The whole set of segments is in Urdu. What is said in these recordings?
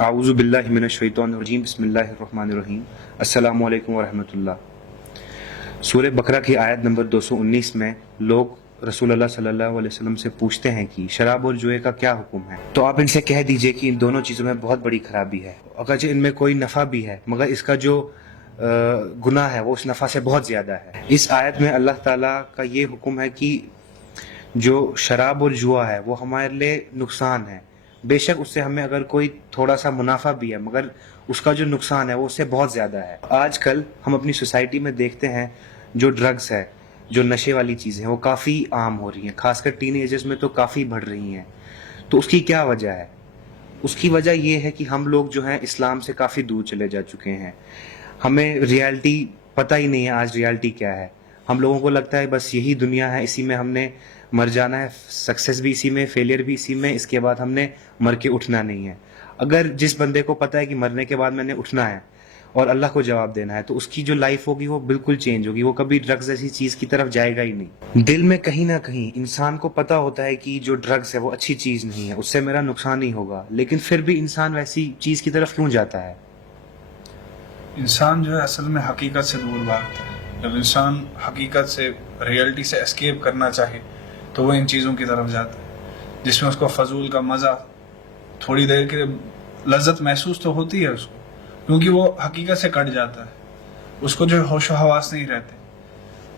اعوذ باللہ من الشیطان الرجیم بسم اللہ الرحمن الرحیم السلام علیکم ورحمۃ اللہ۔ سورہ بقرہ کی آیت نمبر 219 میں لوگ رسول اللہ صلی اللہ علیہ وسلم سے پوچھتے ہیں کہ شراب اور جوئے کا کیا حکم ہے، تو آپ ان سے کہہ دیجئے کہ ان دونوں چیزوں میں بہت بڑی خرابی ہے، اگرچہ ان میں کوئی نفع بھی ہے مگر اس کا جو گناہ ہے وہ اس نفع سے بہت زیادہ ہے۔ اس آیت میں اللہ تعالیٰ کا یہ حکم ہے کہ جو شراب اور جوا ہے وہ ہمارے لیے نقصان ہے، بے شک اس سے ہمیں اگر کوئی تھوڑا سا منافع بھی ہے مگر اس کا جو نقصان ہے وہ اس سے بہت زیادہ ہے۔ آج کل ہم اپنی سوسائٹی میں دیکھتے ہیں جو ڈرگز ہے، جو نشے والی چیزیں وہ کافی عام ہو رہی ہیں، خاص کر ٹین ایجرز میں تو کافی بڑھ رہی ہیں۔ تو اس کی کیا وجہ ہے؟ اس کی وجہ یہ ہے کہ ہم لوگ جو ہیں اسلام سے کافی دور چلے جا چکے ہیں، ہمیں ریالٹی پتہ ہی نہیں ہے آج ریالٹی کیا ہے۔ ہم لوگوں کو لگتا ہے بس یہی دنیا ہے، اسی میں ہم نے مر جانا ہے، سکسیس بھی اسی میں، فیلئر بھی اسی میں، اس کے بعد ہم نے مر کے اٹھنا نہیں ہے۔ اگر جس بندے کو پتہ ہے کہ مرنے کے بعد میں نے اٹھنا ہے اور اللہ کو جواب دینا ہے تو اس کی جو لائف ہوگی وہ بالکل چینج ہوگی، وہ کبھی ڈرگز ایسی چیز کی طرف جائے گا ہی نہیں۔ دل میں کہیں نہ کہیں انسان کو پتہ ہوتا ہے کہ جو ڈرگز ہے وہ اچھی چیز نہیں ہے، اس سے میرا نقصان ہی ہوگا، لیکن پھر بھی انسان ویسی چیز کی طرف کیوں جاتا ہے؟ انسان جو ہے اصل میں حقیقت سے دور بھاگتا ہے۔ جب انسان حقیقت سے، ریئلٹی سے اسکیپ کرنا چاہے تو وہ ان چیزوں کی طرف جاتا ہے جس میں اس کو فضول کا مزہ، تھوڑی دیر کے لذت محسوس تو ہوتی ہے اس کو، کیونکہ وہ حقیقت سے کٹ جاتا ہے، اس کو جو ہوش و حواس نہیں رہتے۔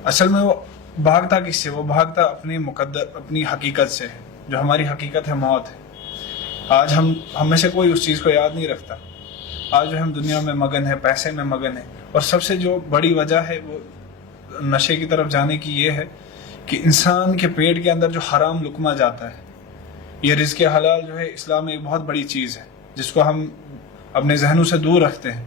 اصل میں وہ بھاگتا کس سے؟ وہ بھاگتا اپنی حقیقت سے، جو ہماری حقیقت ہے موت ہے۔ آج ہم میں سے کوئی اس چیز کو یاد نہیں رکھتا۔ آج جو ہم دنیا میں مگن ہے، پیسے میں مگن ہے، اور سب سے جو بڑی وجہ ہے وہ نشے کی طرف جانے کی یہ ہے کہ انسان کے پیٹ کے اندر جو حرام لقمہ جاتا ہے، یہ رزق حلال جو ہے اسلام میں ایک بہت بڑی چیز ہے جس کو ہم اپنے ذہنوں سے دور رکھتے ہیں،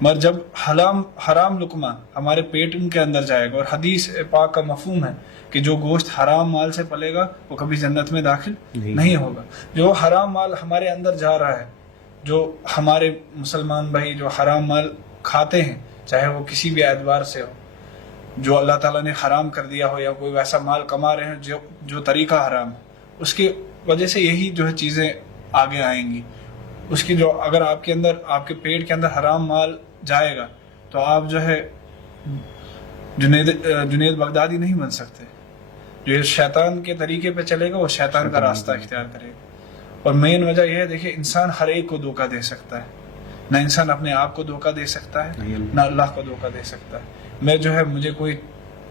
مگر جب حرام لقمہ ہمارے پیٹ کے اندر جائے گا، اور حدیث پاک کا مفہوم ہے کہ جو گوشت حرام مال سے پلے گا وہ کبھی جنت میں داخل نہیں ہوگا۔ جو حرام مال ہمارے اندر جا رہا ہے، جو ہمارے مسلمان بھائی جو حرام مال کھاتے ہیں، چاہے وہ کسی بھی اعتبار سے ہو، جو اللہ تعالیٰ نے حرام کر دیا ہو یا کوئی ویسا مال کما رہے ہیں جو طریقہ حرام ہے، اس کی وجہ سے یہی جو ہے چیزیں آگے آئیں گی۔ اس کی جو اگر آپ کے اندر، آپ کے پیٹ کے اندر حرام مال جائے گا تو آپ جو ہے جنید بغدادی نہیں بن سکتے۔ جو شیطان کے طریقے پہ چلے گا وہ شیطان کا راستہ اختیار کرے گا۔ اور مین وجہ یہ ہے، دیکھیں، انسان ہر ایک کو دھوکہ دے سکتا ہے، نہ انسان اپنے آپ کو دھوکہ دے سکتا ہے نہ اللہ کو دھوکہ دے سکتا ہے۔ مجھے کوئی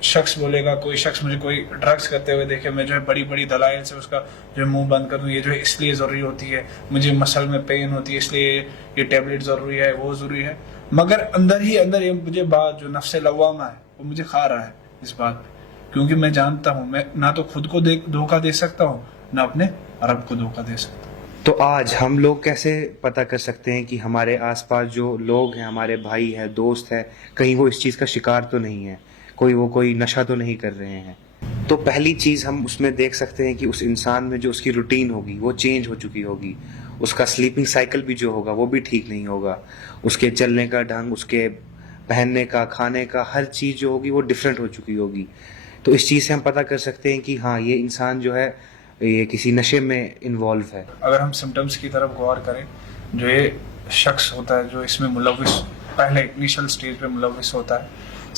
شخص بولے گا، کوئی شخص مجھے کوئی ڈرگس کرتے ہوئے دیکھے، میں جو ہے بڑی بڑی دلائل سے اس کا جو ہے منہ بند کر دوں، یہ جو ہے اس لیے ضروری ہوتی ہے، مجھے مسل میں پین ہوتی ہے اس لیے یہ ٹیبلٹ ضروری ہے، وہ ضروری ہے، مگر اندر ہی اندر یہ مجھے بات جو نفس لوامہ ہے وہ مجھے کھا رہا ہے اس بات پہ، کیونکہ میں جانتا ہوں میں نہ تو خود کو دھوکہ دے سکتا ہوں نہ اپنے رب کو دھوکہ دے سکتا ہوں۔ تو آج ہم لوگ کیسے پتہ کر سکتے ہیں کہ ہمارے آس پاس جو لوگ ہیں، ہمارے بھائی ہیں، دوست ہیں، کہیں وہ اس چیز کا شکار تو نہیں ہے، کوئی نشہ تو نہیں کر رہے ہیں؟ تو پہلی چیز ہم اس میں دیکھ سکتے ہیں کہ اس انسان میں جو اس کی روٹین ہوگی وہ چینج ہو چکی ہوگی، اس کا سلیپنگ سائیکل بھی جو ہوگا وہ بھی ٹھیک نہیں ہوگا، اس کے چلنے کا ڈھنگ، اس کے پہننے کا، کھانے کا، ہر چیز جو ہوگی وہ ڈیفرنٹ ہو چکی ہوگی۔ تو اس چیز سے ہم پتہ کر سکتے ہیں کہ ہاں یہ انسان جو ہے یہ کسی نشے میں انوالو ہے۔ اگر ہم سمٹمز کی طرف غور کریں، جو یہ شخص ہوتا ہے جو اس میں ملوث، پہلے انیشل سٹیج پہ ملوث ہوتا ہے،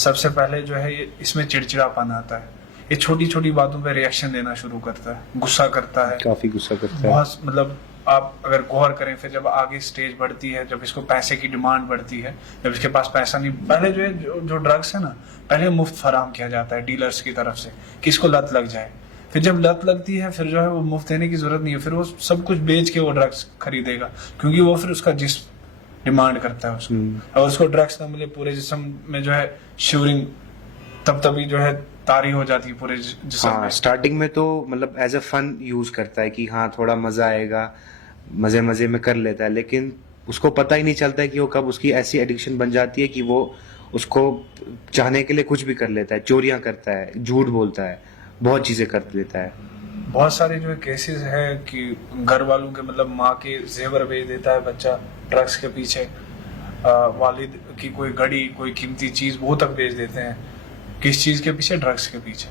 سب سے پہلے جو ہے یہ اس میں چڑچڑا پن آتا ہے، یہ چھوٹی چھوٹی باتوں پہ ریئیکشن دینا شروع کرتا ہے، غصہ کرتا ہے، کافی غصہ کرتا ہے، بہت مطلب آپ اگر غور کریں، پھر جب آگے سٹیج بڑھتی ہے، جب اس کو پیسے کی ڈیمانڈ بڑھتی ہے، جب اس کے پاس پیسہ نہیں، پہلے جو ہے جو ڈرگس ہے نا، پہلے مفت فراہم کیا جاتا ہے ڈیلرز کی طرف سے کہ اس کو لت لگ جائے، پھر جب لت لگتی ہے پھر جو ہے وہ مفت دینے کی ضرورت نہیں ہے، پھر وہ سب کچھ بیچ کے وہ ڈرگس خریدے گا، کیونکہ وہ پھر اس کا جسم ڈیمانڈ کرتا ہے اس کو، اور اس کو ڈرگس نہ ملے پورے جسم میں جو ہے شیورنگ تبھی جو ہے طاری ہو جاتی ہے پورے جسم میں۔ سٹارٹنگ میں تو مطلب ایز اے فن یوز کرتا ہے کہ ہاں تھوڑا مزہ آئے گا، مزے میں کر لیتا ہے، لیکن اس کو پتہ ہی نہیں چلتا ہے کہ وہ کب اس کی ایسی ایڈکشن بن جاتی ہے کہ وہ اس کو چاہنے کے لیے کچھ بھی کر لیتا ہے، چوریاں کرتا ہے، جھوٹ بولتا ہے، بہت چیزیں کر لیتا ہے۔ بہت سارے جو ہے کیسز ہیں کہ گھر والوں کے مطلب ماں کے زیور بیچ دیتا ہے بچہ ڈرگس کے پیچھے، والد کی کوئی گھڑی، کوئی قیمتی چیز وہ تک بیچ دیتے ہیں، کس چیز کے پیچھے؟ ڈرگس کے پیچھے۔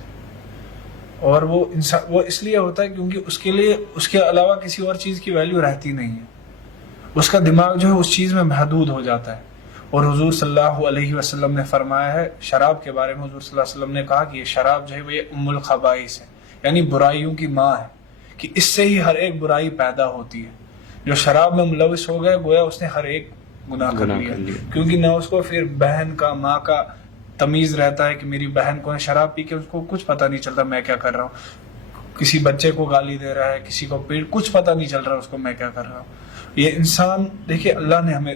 اور وہ انسان وہ اس لیے ہوتا ہے کیونکہ اس کے لیے اس کے علاوہ کسی اور چیز کی ویلیو رہتی نہیں ہے، اس کا دماغ جو ہے اس چیز میں محدود ہو جاتا ہے. اور حضور صلی اللہ علیہ وسلم نے فرمایا ہے شراب کے بارے میں، حضور صلی اللہ علیہ وسلم نے کہا کہ یہ شراب جو ہے یہ ام الخبائث ہے، یعنی برائیوں کی ماں ہے، کہ اس سے ہی ہر ایک برائی پیدا ہوتی ہے. جو شراب میں ملوث ہو گیا گویا اس نے ہر ایک گناہ کر لیا، کیونکہ نہ اس کو پھر بہن کا ماں کا تمیز رہتا ہے کہ میری بہن کو شراب پی کے اس کو کچھ پتہ نہیں چلتا میں کیا کر رہا ہوں، کسی بچے کو گالی دے رہا ہے، کسی کو پیٹ، کچھ پتہ نہیں چل رہا اس کو میں کیا کر رہا ہوں. یہ انسان دیکھیے اللہ نے ہمیں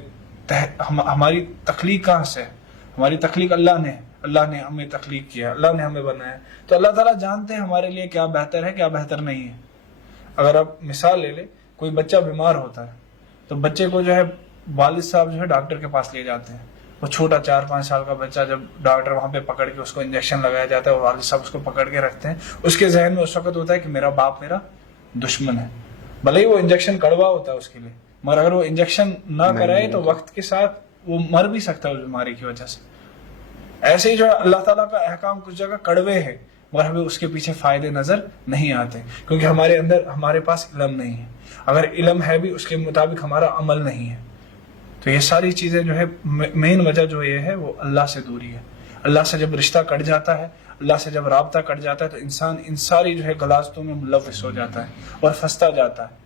ہماری تخلیق کہاں سے ہے؟ ہماری تخلیق اللہ نے ہمیں تخلیق کیا، اللہ نے ہمیں بنایا. تو اللہ تعالیٰ جانتے ہیں ہمارے لیے کیا بہتر ہے کیا بہتر نہیں ہے. اگر آپ مثال لے لیں، کوئی بچہ بیمار ہوتا ہے تو بچے کو جو ہے والد صاحب جو ہے ڈاکٹر کے پاس لے جاتے ہیں. وہ چھوٹا 4-5 سال کا بچہ جب ڈاکٹر وہاں پہ پکڑ کے اس کو انجیکشن لگایا جاتا ہے اور والد صاحب اس کو پکڑ کے رکھتے ہیں، اس کے ذہن میں اس وقت ہوتا ہے کہ میرا باپ میرا دشمن ہے. بھلے ہی وہ انجیکشن کڑوا ہوتا ہے اس کے لیے، مگر اگر وہ انجیکشن نہ کرائے تو وقت کے ساتھ وہ مر بھی سکتا ہے اس بیماری کی وجہ سے. ایسے ہی جو ہے اللہ تعالیٰ کا احکام کچھ جگہ کڑوے ہے مگر ہمیں اس کے پیچھے فائدے نظر نہیں آتے، کیونکہ ہمارے پاس علم نہیں ہے. اگر علم ہے بھی اس کے مطابق ہمارا عمل نہیں ہے. تو یہ ساری چیزیں جو ہے مین وجہ جو یہ ہے وہ اللہ سے دوری ہے. اللہ سے جب رشتہ کٹ جاتا ہے، اللہ سے جب رابطہ کٹ جاتا ہے تو انسان ان ساری جو ہے غلاظتوں میں ملوث ہو جاتا ہے اور پھنستا جاتا ہے،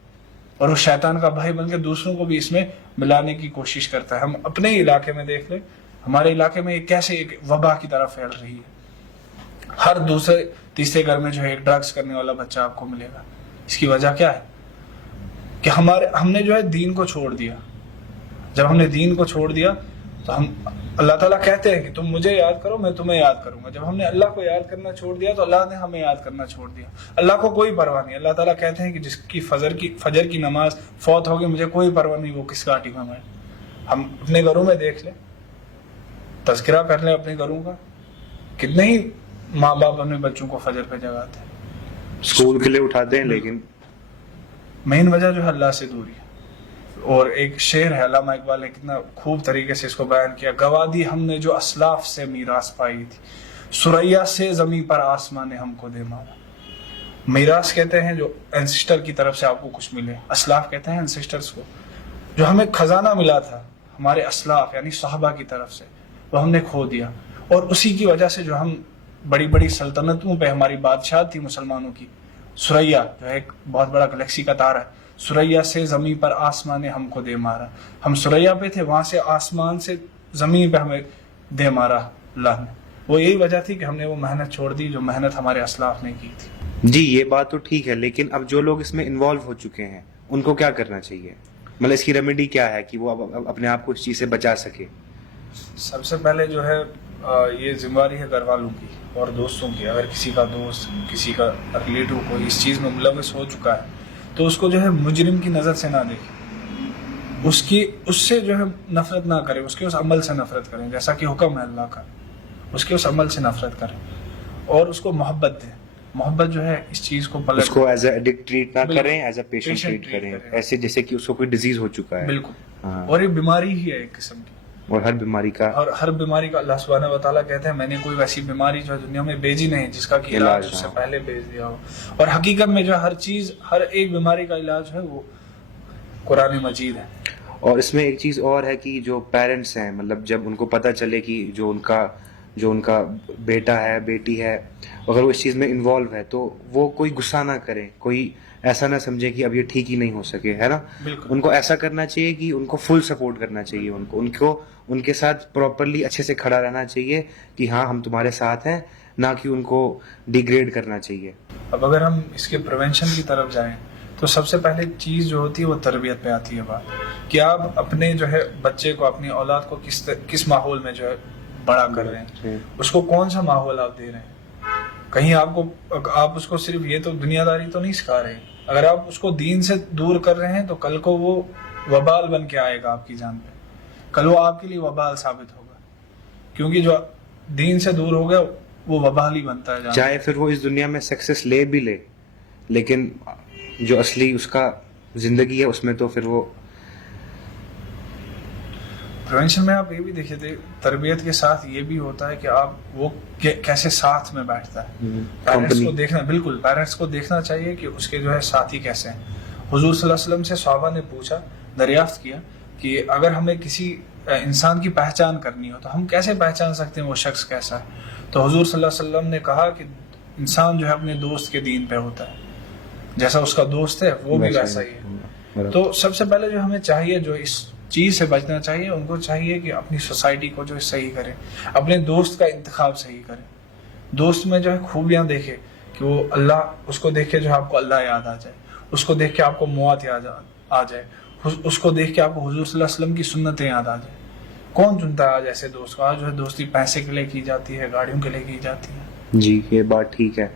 اور وہ شیطان کا بھائی بن کے دوسروں کو بھی اس میں ملانے کی کوشش کرتا ہے. ہم اپنے علاقے میں دیکھ لیں، ہمارے علاقے میں یہ کیسے ایک وبا کی طرح پھیل رہی ہے. ہر دوسرے تیسرے گھر میں جو ہے ایک ڈرگس کرنے والا بچہ آپ کو ملے گا. اس کی وجہ کیا ہے کہ ہم نے جو ہے دین کو چھوڑ دیا. جب ہم نے دین کو چھوڑ دیا تو اللہ تعالیٰ کہتے ہیں کہ تم مجھے یاد کرو میں تمہیں یاد کروں گا. جب ہم نے اللہ کو یاد کرنا چھوڑ دیا تو اللہ نے ہمیں یاد کرنا چھوڑ دیا. اللہ کو کوئی پرواہ نہیں. اللہ تعالیٰ کہتے ہیں کہ جس کی فجر کی نماز فوت ہوگی مجھے کوئی پرواہ نہیں وہ کس گھاٹی میں مرے. ہم اپنے گھروں میں دیکھ لیں، تذکرہ کر لیں اپنے گھروں کا، کتنے ہی ماں باپ اپنے بچوں کو فجر پہ جگاتے ہیں، اسکول کے لیے اٹھاتے ہیں، لیکن مین وجہ جو ہے اللہ سے دوری ہے. اور ایک شعر ہے علامہ اقبال نے کتنا خوب طریقے سے اس کو بیان کیا، گوا دی ہم نے جو اسلاف سے میراث پائی تھی، سریا سے زمین پر آسمان نے ہم کو دے مارا. میراث کہتے ہیں جو اینسسٹر کی طرف سے آپ کو کچھ ملے، اسلاف کہتے ہیں اینسسٹرز کو. جو ہمیں خزانہ ملا تھا ہمارے اسلاف یعنی صحابہ کی طرف سے، وہ ہم نے کھو دیا. اور اسی کی وجہ سے جو ہم بڑی بڑی سلطنتوں پہ ہماری بادشاہ تھی مسلمانوں کی، سریا جو ہے ایک بہت بڑا گلیکسی کا تارہ ہے، سریا سے زمین پر آسمان نے ہم کو دے مارا. ہم سریا پہ تھے، وہاں سے آسمان سے زمین پہ ہمیں دے مارا اللہ نے. وہ یہی وجہ تھی کہ ہم نے وہ محنت چھوڑ دی جو محنت ہمارے اسلاف نے کی تھی. جی یہ بات تو ٹھیک ہے، لیکن اب جو لوگ اس میں انوالو ہو چکے ہیں ان کو کیا کرنا چاہیے؟ مطلب اس کی ریمیڈی کیا ہے کہ وہ اپنے آپ کو اس چیز سے بچا سکے؟ سب سے پہلے جو ہے یہ ذمہ داری ہے گھر والوں کی اور دوستوں کی. اگر کسی کا دوست کسی کا ریلیٹو کوئی اس چیز میں ملوث ہو چکا ہے تو اس کو جو ہے مجرم کی نظر سے نہ دیکھیں، اس سے جو ہے نفرت نہ کریں، اس کے اس عمل سے نفرت کریں جیسا کہ حکم ہے اللہ کا. اس کے اس عمل سے نفرت کریں اور اس کو محبت دیں. محبت جو ہے اس چیز کو اس کو ایز اے ایڈکٹ ٹریٹ نہ کریں، ایز اے پیشنٹ ٹریٹ کریں، ایسے جیسے کہ اس کو کوئی ڈیزیز ہو چکا ہے. بالکل. اور یہ بیماری ہی ہے ایک قسم کی، اور ہر بیماری کا اللہ سبحانہ و تعالیٰ کہتے ہیں میں نے کوئی ویسی بیماری جو ہے دنیا میں بھیجی نہیں جس کا کہ علاج اس سے پہلے بھیج دیا ہو. اور حقیقت میں جو ہر ایک بیماری کا علاج ہے وہ قرآن مجید ہے. اور اس میں ایک چیز اور ہے کہ جو پیرنٹس ہیں، مطلب جب ان کو پتہ چلے کہ جو ان کا بیٹا ہے بیٹی ہے اگر وہ اس چیز میں انوالو ہے تو وہ کوئی غصہ نہ کریں، کوئی ایسا نہ سمجھے کہ اب یہ ٹھیک ہی نہیں ہو سکے، ہے نا. ان کو ایسا کرنا چاہیے کہ ان کو فل سپورٹ کرنا چاہیے، ان کے ساتھ پراپرلی اچھے سے کھڑا رہنا چاہیے کہ ہاں ہم تمہارے ساتھ ہیں، نہ کہ ان کو ڈیگریڈ کرنا چاہیے. اب اگر ہم اس کے پریونشن کی طرف جائیں تو سب سے پہلے چیز جو ہوتی ہے وہ تربیت پہ آتی ہے بات، کہ آپ اپنے جو ہے بچے کو اپنی اولاد کو کس ماحول میں جو ہے بڑا کر رہے ہیں، اس کو کون سا ماحول آپ دے رہے ہیں. کہیں آپ اس کو صرف یہ تو دنیا داری تو نہیں سکھا رہے. اگر آپ اس کو دین سے دور کر رہے ہیں تو کل کو وہ وبال بن کے آئے گا آپ کی جان پہ. کل وہ آپ کے لیے وبال ثابت ہوگا، کیونکہ جو دین سے دور ہو گیا وہ وبال ہی بنتا ہے. چاہے پھر وہ اس دنیا میں سکسیس لے بھی لے، لیکن جو اصلی اس کا زندگی ہے اس میں تو پھر وہ پریونشن میں آپ یہ بھی دیکھیے تھے، تربیت کے ساتھ یہ بھی ہوتا ہے کہ آپ وہ کیسے ساتھ میں بیٹھتا ہے. پیرنٹس کو دیکھنا، بالکل پیرنٹس کو دیکھنا چاہیے کہ اس کے جو ہے ساتھی کیسے ہیں. حضور صلی اللہ علیہ وسلم سے صحابہ نے پوچھا دریافت کیا کہ اگر ہمیں کسی انسان کی پہچان کرنی ہو تو ہم کیسے پہچان سکتے ہیں وہ شخص کیسا ہے. تو حضور صلی اللہ علیہ وسلم نے کہا کہ انسان جو ہے اپنے دوست کے دین پہ ہوتا ہے, جیسا اس کا دوست ہے وہ بھی ویسا ہی ہے. تو سب سے پہلے جو ہمیں چاہیے, جو اس چیز سے بچنا چاہیے, ان کو چاہیے کہ اپنی سوسائٹی کو جو ہے صحیح کرے, اپنے دوست کا انتخاب صحیح کرے, دوست میں جو ہے خوبیاں دیکھے کہ وہ اللہ, اس کو دیکھ کے جو ہے آپ کو اللہ یاد آ جائے, اس کو دیکھ کے آپ کو موت یاد آ جائے, اس کو دیکھ کے آپ کو حضور صلی اللہ علیہ وسلم کی سنتیں یاد آ جائیں. کون چنتا ہے آج ایسے دوست کو؟ آج جو ہے دوستی پیسے کے لیے کی جاتی ہے, گاڑیوں کے لیے کی جاتی ہے. جی یہ بات ٹھیک ہے,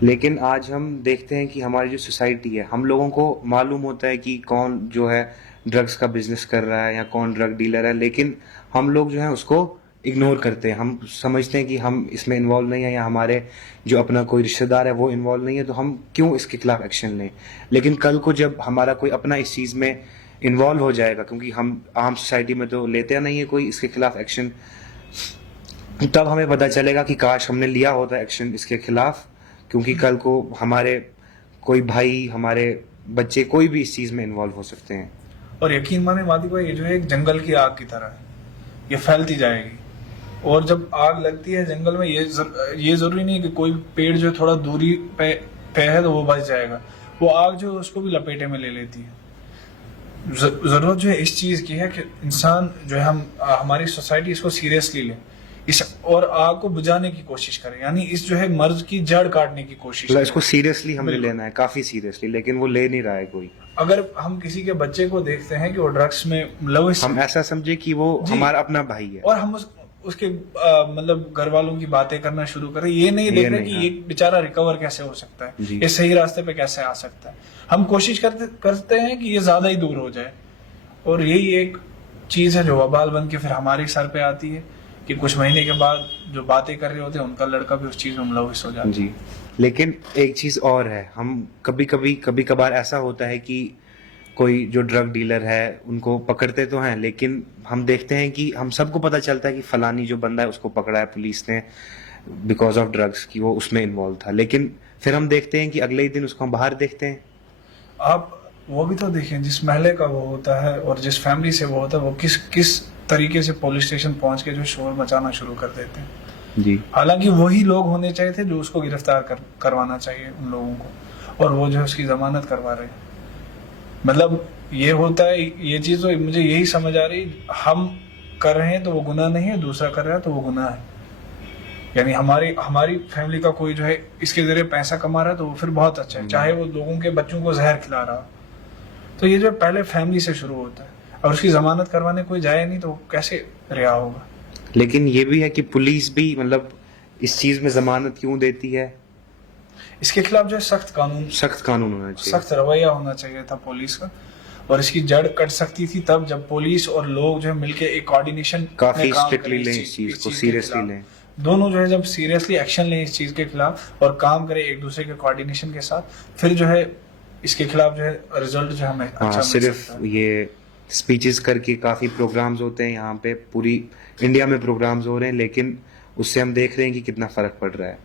لیکن آج ہم دیکھتے ہیں کہ ہماری جو سوسائٹی ہے, ہم لوگوں کو معلوم ہوتا ہے کہ کون جو ہے ڈرگس کا بزنس کر رہا ہے یا کون ڈرگ ڈیلر ہے, لیکن ہم لوگ جو ہے اس کو اگنور کرتے ہیں. ہم سمجھتے ہیں کہ ہم اس میں انوالو نہیں ہیں, یا ہمارے جو اپنا کوئی رشتہ دار ہے وہ انوالو نہیں ہے, تو ہم کیوں اس کے خلاف ایکشن لیں. لیکن کل کو جب ہمارا کوئی اپنا اس چیز میں انوالو ہو جائے گا, کیونکہ ہم عام سوسائٹی میں تو لیتے نہیں ہے کوئی اس کے خلاف ایکشن, تب ہمیں پتہ چلے گا کہ کاش ہم نے لیا ہوتا ایکشن اس کے خلاف, کیونکہ کل کو ہمارے کوئی بھائی, ہمارے بچے, کوئی بھی اس چیز میں انوالو ہو سکتے ہیں. اور یقین مانے مادی بھائی, یہ جو ہے ایک جنگل کی آگ کی طرح ہے, یہ پھیلتی جائے گی. اور جب آگ لگتی ہے جنگل میں, یہ ضروری نہیں کہ کوئی پیڑ جو تھوڑا دوری پہ ہے تو وہ بچ جائے گا, وہ آگ جو ہے اس کو بھی لپیٹے میں لے لیتی ہے. ضرورت جو ہے اس چیز کی ہے کہ انسان جو ہے, ہماری سوسائٹی اس کو سیریسلی لے, اس اور آگ کو بجھانے کی کوشش کرے, یعنی اس جو ہے مرض کی جڑ کاٹنے کی کوشش کرے. اس کو سیریسلی ہمیں لینا ہے, کافی سیریسلی, لیکن وہ لے نہیں رہا ہے کوئی. اگر ہم کسی کے بچے کو دیکھتے ہیں کہ وہ ڈرگس میں ملوث, ہم ایسا سمجھے کہ وہ ہمارا اپنا بھائی ہے, اور ہم اس کے مطلب گھر والوں کی باتیں کرنا شروع کریں, یہ نہیں دیکھ رہے کہ یہ بیچارہ ریکور کیسے ہو سکتا ہے, یہ صحیح راستے پہ کیسے آ سکتا ہے. ہم کوشش کرتے ہیں کہ یہ زیادہ ہی دور ہو جائے, اور یہی ایک چیز ہے جو وبال بن کے پھر ہمارے سر پہ آتی ہے کہ کچھ مہینے کے بعد جو باتیں کر رہے ہوتے ہیں ان کا لڑکا بھی اس چیز میں ملوث ہو جاتا ہے. جی, لیکن ایک چیز اور ہے, ہم کبھی کبھار ایسا ہوتا ہے کہ کوئی جو ڈرگ ڈیلر ہے ان کو پکڑتے تو ہیں, لیکن ہم دیکھتے ہیں کہ ہم سب کو پتہ چلتا ہے کہ فلانی جو بندہ ہے اس کو پکڑا ہے پولیس نے بیکاز آف ڈرگس, کی وہ اس میں انوالو تھا, لیکن پھر ہم دیکھتے ہیں کہ اگلے ہی دن اس کو ہم باہر دیکھتے ہیں. آپ وہ بھی تو دیکھیں, جس محلے کا وہ ہوتا ہے اور جس فیملی سے وہ ہوتا ہے, وہ کس طریقے سے پولیس اسٹیشن پہنچ کے جو شور مچانا شروع کر دیتے ہیں. جی, حالانکہ وہی لوگ ہونے چاہیے تھے جو اس کو گرفتار کروانا چاہیے ان لوگوں کو, اور وہ جو ہے اس کی ضمانت کروا رہے ہیں. مطلب یہ ہوتا ہے, یہ چیز تو مجھے یہی سمجھ آ رہی, ہم کر رہے ہیں تو وہ گناہ نہیں ہے, دوسرا کر رہا ہے تو وہ گناہ ہے. یعنی ہماری فیملی کا کوئی جو ہے اس کے ذریعے پیسہ کما رہا ہے تو وہ پھر بہت اچھا ہے, چاہے وہ لوگوں کے بچوں کو زہر کھلا رہا. تو یہ جو پہلے فیملی سے شروع ہوتا ہے, اور اس کی ضمانت کروانے کوئی جائے نہیں تو کیسے رہا ہوگا. لیکن یہ بھی ہے کہ پولیس بھی مطلب اس چیز میں ضمانت کیوں دیتی ہے, اس کے خلاف جو ہے سخت قانون ہونا چاہیے, سخت رویہ ہونا چاہیے تھا پولیس کا, اور اس کی جڑ کٹ سکتی تھی تب جب پولیس اور لوگ جو ہے مل کے ایک کوآرڈینیشن کافی اسٹرکٹلی لیں, اس چیز کو سیریسلی لیں. دونوں جو ہے جب سیریسلی ایکشن لیں اس چیز کے خلاف اور کام کرے ایک دوسرے کے کوآرڈینیشن کے ساتھ, پھر جو ہے اس کے خلاف جو ہے رزلٹ جو ہمیں اچھا مل سکتا ہے. صرف یہ اسپیچز کر کے کافی پروگرامز ہوتے ہیں یہاں پہ, پوری انڈیا میں پروگرامز ہو رہے ہیں, لیکن اس سے ہم دیکھ رہے ہیں کہ کتنا فرق پڑ رہا ہے.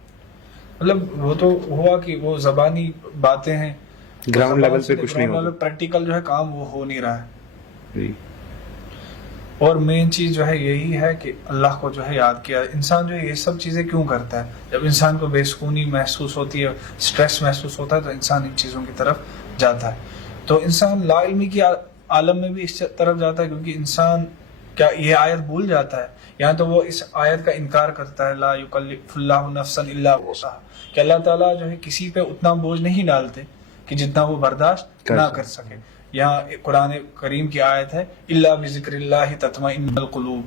مطلب وہ تو ہوا کہ وہ زبانی باتیں ہیں, گراؤنڈ لیول پہ کچھ نہیں ہوتا, پریکٹیکل جو ہے کام وہ ہو نہیں رہا ہے. جی, اور مین چیز جو ہے یہی ہے کہ اللہ کو جو ہے یاد کیا. انسان جو ہے یہ سب چیزیں کیوں کرتا ہے؟ جب انسان کو بے سکونی محسوس ہوتی ہے, اسٹریس محسوس ہوتا ہے, تو انسان ان چیزوں کی طرف جاتا ہے. تو انسان لا علمی کی عالم میں بھی اس طرف جاتا ہے, کیونکہ انسان کیا یہ آیت بھول جاتا ہے, یا تو وہ اس آیت کا انکار کرتا ہے, لا یکلف اللہ نفسا الا وسعہا, کہ اللہ تعالیٰ جو ہے کسی پہ اتنا بوجھ نہیں ڈالتے کہ جتنا وہ برداشت نہ کر سکے. یہاں قرآن کریم کی آیت ہے, الا بذکر اللہ تطمئن القلوب,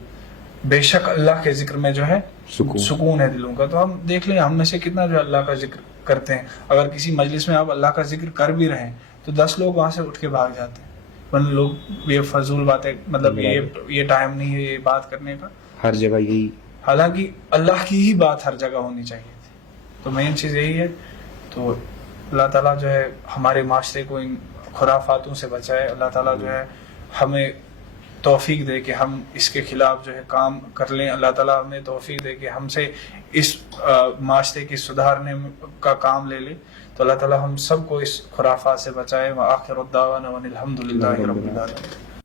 بے شک اللہ کے ذکر میں جو ہے سکون ہے دلوں کا. تو ہم دیکھ لیں ہم میں سے کتنا جو ہے اللہ کا ذکر کرتے ہیں. اگر کسی مجلس میں آپ اللہ کا ذکر کر بھی رہے ہیں تو 10 لوگ وہاں سے اٹھ کے بھاگ جاتے ہیں, ورنہ لوگ یہ فضول باتیں, مطلب یہ ٹائم نہیں ہے یہ بات کرنے کا, ہر جگہ یہی, حالانکہ اللہ کی ہی بات ہر جگہ ہونی چاہیے تھی. تو مین چیز یہی ہے. تو اللہ تعالیٰ جو ہے ہمارے معاشرے کو ان خرافاتوں سے بچائے. اللہ تعالیٰ جو ہے ہمیں توفیق دے کہ ہم اس کے خلاف جو ہے کام کر لیں. اللہ تعالیٰ ہمیں توفیق دے کہ ہم سے اس معاشرے کی سدھارنے کا کام لے لے. تو اللہ تعالیٰ ہم سب کو اس خرافات سے بچائے. وآخر الدعوانا ان الحمد للہ رب العالمین.